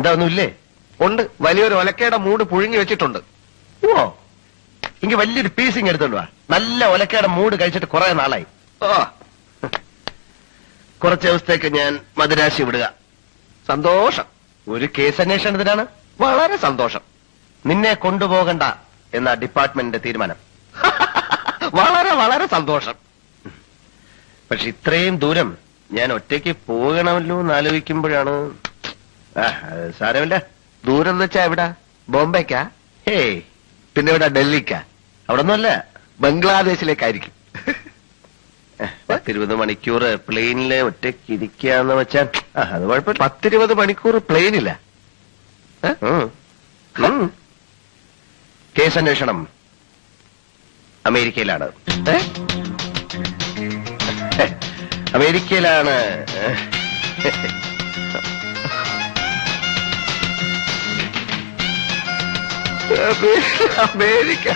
എന്താ ഒന്നുമില്ലേ? ഉണ്ട്, വലിയൊരു ഒലക്കയുടെ മൂട് പുഴുങ്ങി വെച്ചിട്ടുണ്ട്. ഓ, എങ്കിൽ വലിയൊരു പീസിങ് എടുത്തോണ്ട് വാ. നല്ല ഒലക്കയുടെ മൂട് കഴിച്ചിട്ട് കുറെ നാളായി. ഓ, കുറച്ച് ദിവസത്തേക്ക് ഞാൻ മദിരാശി വിടുക. സന്തോഷം. ഒരു കേസ് അന്വേഷണത്തിനാണ്. വളരെ സന്തോഷം. നിന്നെ കൊണ്ടുപോകണ്ട എന്ന ഡിപ്പാർട്ട്മെന്റിന്റെ തീരുമാനം. വളരെ വളരെ സന്തോഷം. പക്ഷെ ഇത്രയും ദൂരം ഞാൻ ഒറ്റയ്ക്ക് പോകണമല്ലോ എന്ന് ആലോചിക്കുമ്പോഴാണ്. സാരമില്ല. ദൂരം എന്ന് വെച്ചാ എവിടാ? ബോംബെക്കാ? ഹേയ്, പിന്നെ എവിടാ? ഡൽഹിക്കാ? അവിടെ ഒന്നുമല്ല, ബംഗ്ലാദേശിലേക്കായിരിക്കും. 10-20 മണിക്കൂർ പ്ലെയിനില് ഒറ്റയ്ക്ക് ഇരിക്കാന്ന് വെച്ചാൽ അത് കുഴപ്പമില്ല. 10-20 മണിക്കൂർ പ്ലെയിനില്ല. കേസ് അന്വേഷണം അമേരിക്കയിലാണ്. അമേരിക്കയിലാണ്. അമേരിക്ക